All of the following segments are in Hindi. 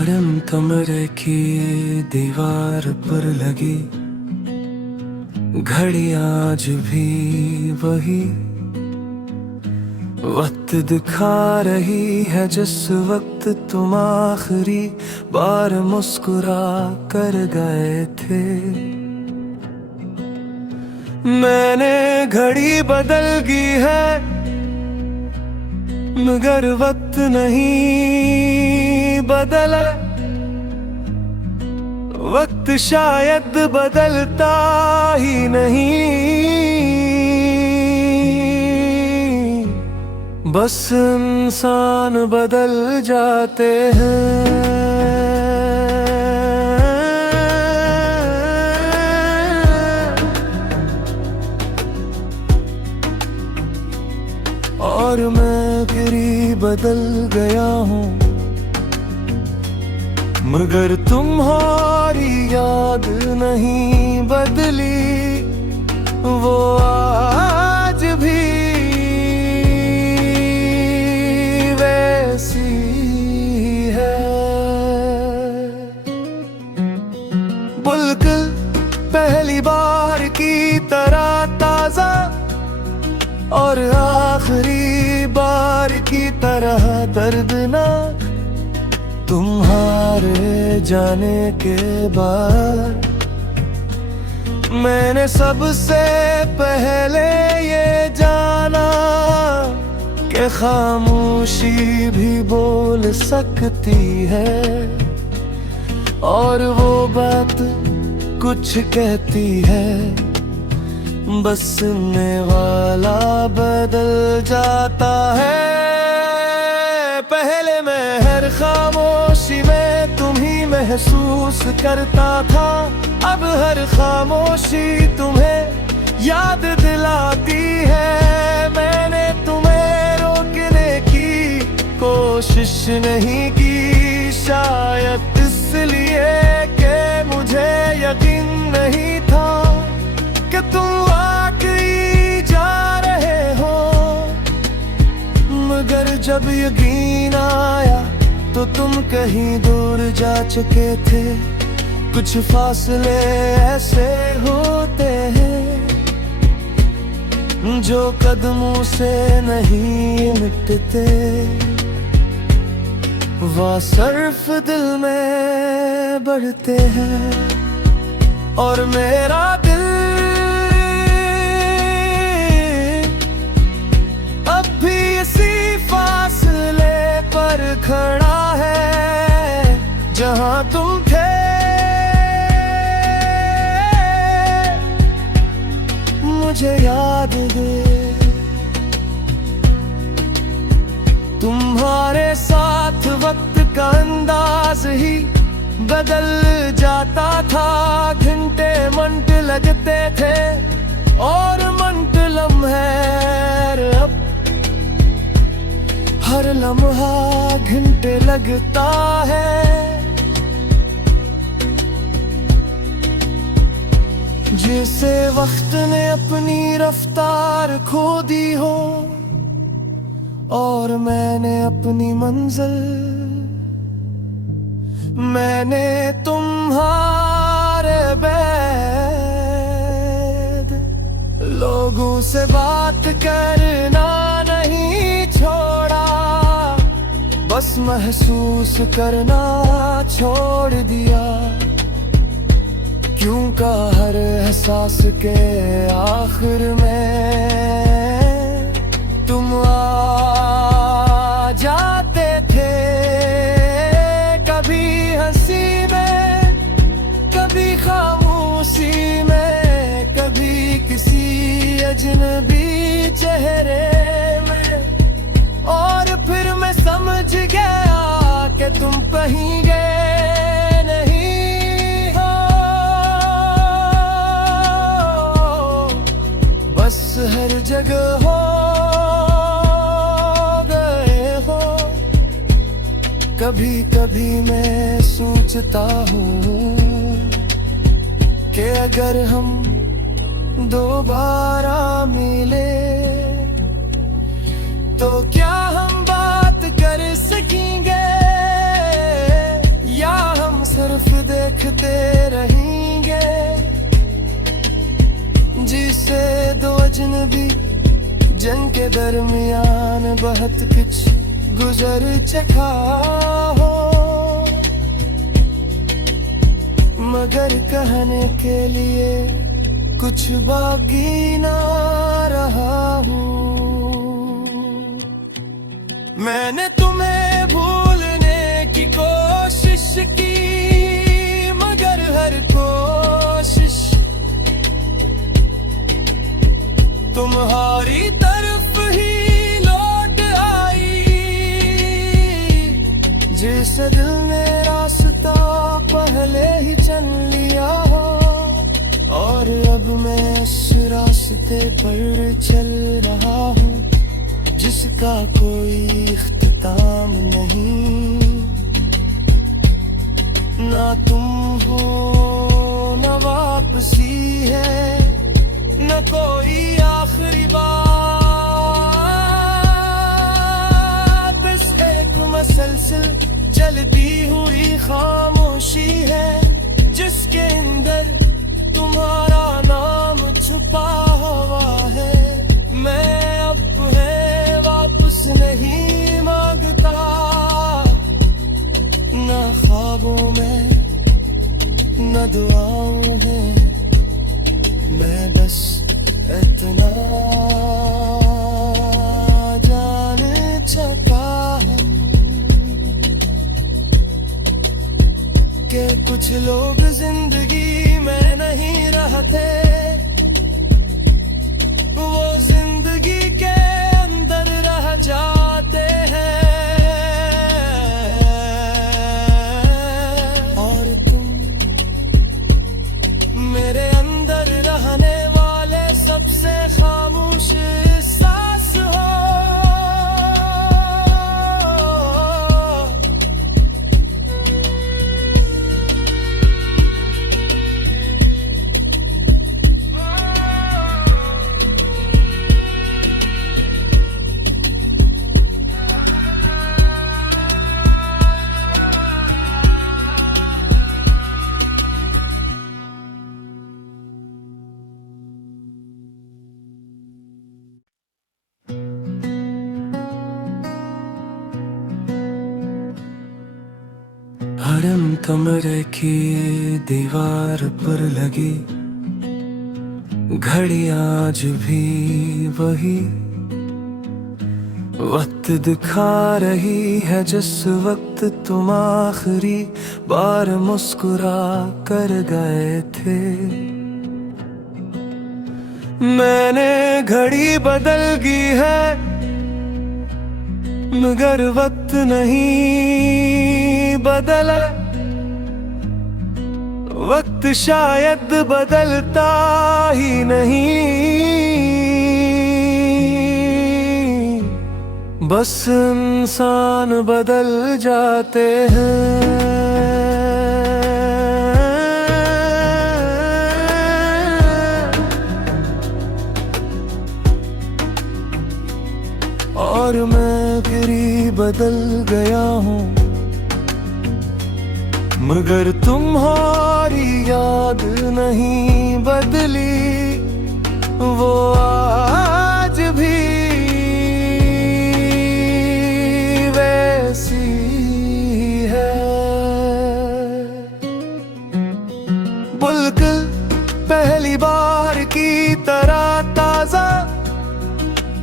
अलार्म कमरे की दीवार पर लगी, घड़ी आज भी वही वक्त दिखा रही है जिस वक्त तुम आखिरी बार मुस्कुरा कर गए थे। मैंने घड़ी बदल दी है मगर वक्त नहीं बदला। वक्त शायद बदलता ही नहीं, बस इंसान बदल जाते हैं। और मैं फिर ही बदल गया हूँ, मगर तुम्हारी याद नहीं बदली। वो आज भी वैसी है। बुलबुल पहली बार की तरह ताजा और आखिरी बार की तरह दर्दनाक। तुम्हारे जाने के बाद मैंने सबसे पहले ये जाना कि खामोशी भी बोल सकती है, और वो बात कुछ कहती है। बस सुनने वाला बदल जाता है। पहले मैं हर खामोशी में तुम्ही महसूस करता था, अब हर खामोशी तुम्हें याद दिलाती है। मैंने तुम्हें रोकने की कोशिश नहीं की, शायद इसलिए कि मुझे यकीन नहीं था कि तुम वाकई जा रहे हो। मगर जब यकीन आया तो तुम कहीं दूर जा चुके थे। कुछ फासले ऐसे होते हैं जो कदमों से नहीं मिटते, वह सिर्फ दिल में बढ़ते हैं। और मेरा दिल अब भी इसी फासले पर खड़ा है जहां तुम थे। मुझे याद दे तुम्हारे साथ वक्त का अंदाज ही बदल जाता था। घंटे मिनट लगते थे और मिनट लम्हे, अब हर लम्हा घंटे लगता है। जिसे वक्त ने अपनी रफ्तार खो दी हो और मैंने अपनी मंजिल। मैंने तुम्हारे बैद लोगों से बात करना नहीं छोड़ा, बस महसूस करना छोड़ दिया। क्यों का हर एहसास के आखिर में तुम आ जाते थे। कभी हंसी में, कभी खामोशी में, कभी किसी अजनबी चेहरे में। और फिर मैं समझ गया कि तुम कहीं गए नहीं हो, बस हर जगह हो गए हो। कभी कभी मैं सोचता हूँ कि अगर हम दोबारा मिले तो क्या हम बात कर सकेंगे मिलते रहेंगे, जिसे दो अजनबी जंग के दरमियान बहुत कुछ गुजर चखा हो, मगर कहने के लिए कुछ बाकी ना रहा हूँ। मैंने तुम्हें भूलने की कोशिश की, मगर हर कोशिश तुम्हारी तरफ ही लौट आई। जिस दिल ने रास्ता पहले ही चल लिया हो, और अब मैं इस रास्ते पर चल रहा हूँ जिसका कोई इख्तिताम नहीं। ना तुम हो ना वापसी है, न कोई आखिरी बात, बस एक मसलसल चलती हुई खामोशी है, जिसके अंदर तुम्हारा नाम छुपा हुआ है। मैं अब है वापस नहीं मांगता, न ख्वाबों में न दुआओं में, मैं बस इतना जान चुका हूँ कि कुछ लोग जिंदगी में नहीं रहते, वो जिंदगी के अंदर रह जाते हैं। और तुम मेरे अंदर रहने वाले सबसे खामोश सांस हो। हरम कमरे की दीवार पर लगी घड़ी आज भी वही वक्त दिखा रही है, जिस वक्त तुम आखिरी बार मुस्कुरा कर गए थे। मैंने घड़ी बदल दी है, मगर वक्त नहीं बदला। वक्त शायद बदलता ही नहीं, बस इंसान बदल जाते हैं। और मैं फिर ही बदल गया हूँ, मगर तुम्हारी याद नहीं बदली। वो आज भी वैसी है। बुलबुल पहली बार की तरह ताजा,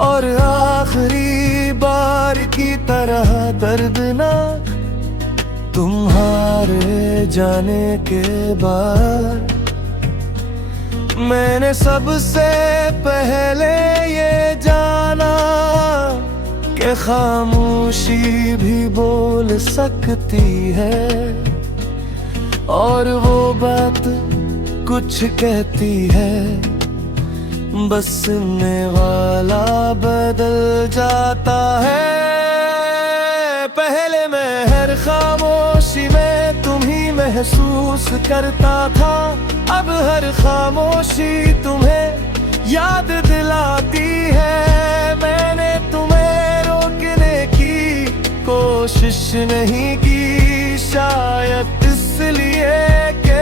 और आखिरी बार की तरह दर्दनाक। तुम्हारे जाने के बाद मैंने सबसे पहले ये जाना कि खामोशी भी बोल सकती है, और वो बात कुछ कहती है। बस सुनने वाला बदल जाता है। पहले मैं हर खामोशी में तुम्ही महसूस करता था, अब हर खामोशी तुम्हें याद दिलाती है। मैंने तुम्हें रोकने की कोशिश नहीं की, शायद इसलिए कि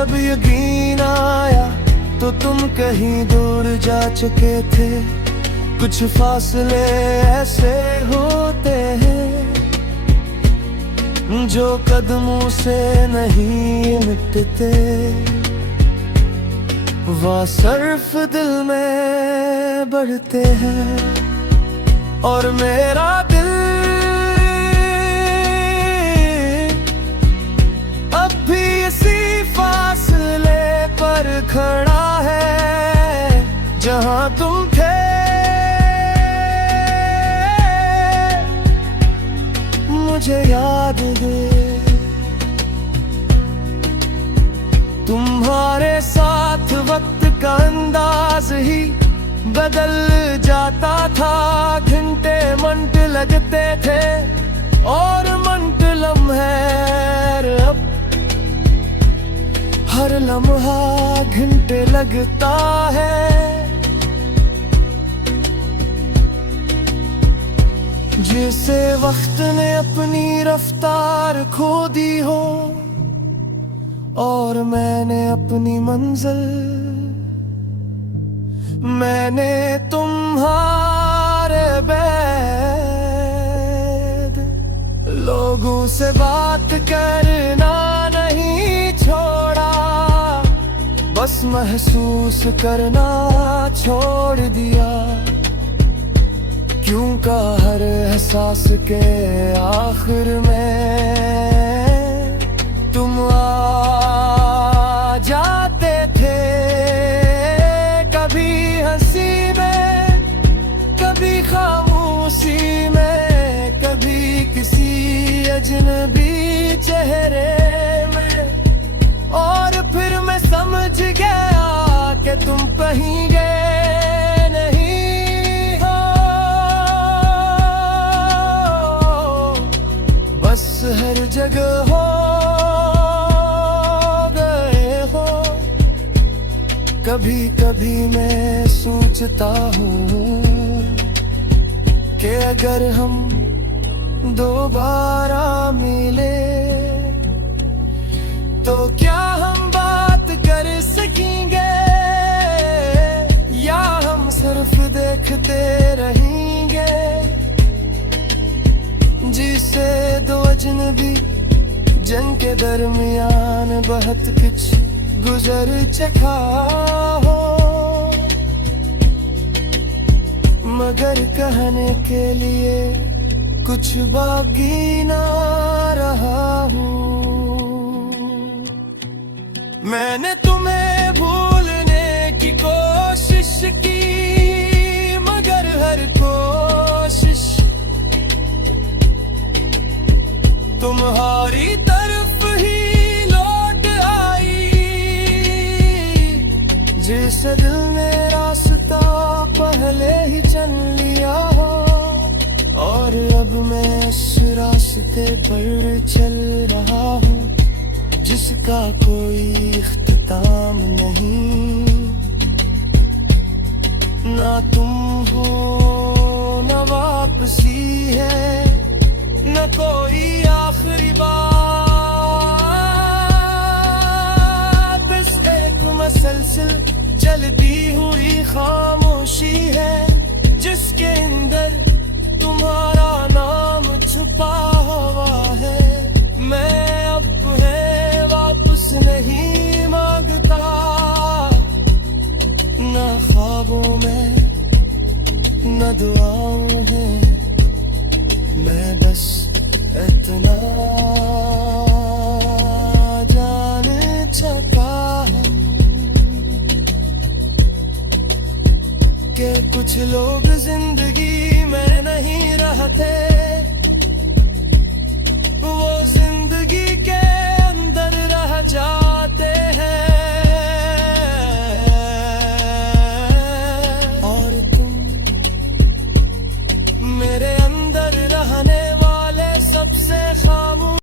जब यकीन आया तो तुम कहीं दूर जा चुके थे। कुछ फासले ऐसे होते हैं जो कदमों से नहीं मिटते, वह सिर्फ दिल में बढ़ते हैं। और मेरा दिल अब भी इसी फासले पर खड़ा है जहां तुम थे। मुझे याद है तुम्हारे साथ वक्त का अंदाज ही बदल जाता था। घंटे मिनट लगते थे और मिनट लम्हे, अब हर लम्हा घंटे लगता है। जिसे वक्त ने अपनी रफ्तार खो दी हो और मैंने अपनी मंजिल, मैंने तुम्हारे बैद लोगों से बात करना नहीं छोड़ा, बस महसूस करना छोड़ दिया। क्यों का हर एहसास के आखिर में तुम आ जाते थे। कभी हंसी में, कभी खामोशी में, कभी किसी अजनबी चेहरे में। और फिर मैं समझ गया कि तुम कहीं गए नहीं हो, बस हर जगह हो गए हो। कभी कभी मैं सोचता हूँ कि अगर हम दोबारा मिले तो क्या हम बात कर सकेंगे, या हम सिर्फ देखते रहेंगे। जिसे दो अजनबी जंग के दरमियान बहुत कुछ गुजर चुका हो, मगर कहने के लिए कुछ बाकी ना रहा हूँ। मैंने तुम्हें भूलने की कोशिश की, मगर हर कोशिश तुम्हारी तरफ ही लौट आई। जिस दिल ने रास्ता पहले ही चल लिया हो, और अब मैं इस रास्ते पर चल रहा हूँ जिसका कोई इख्तिताम नहीं। ना तुम हो ना वापसी है, न कोई आखिरी बात। बस एक मसलसल चलती हुई खामोशी है जिसके अंदर तुम्हारा नाम छुपा हुआ है। मैं अब है वापस नहीं मांगता, न ख्वाबों में न दुआओं में। मैं बस इतना जान चुका हूँ कि कुछ लोग जिंदगी में नहीं रहते,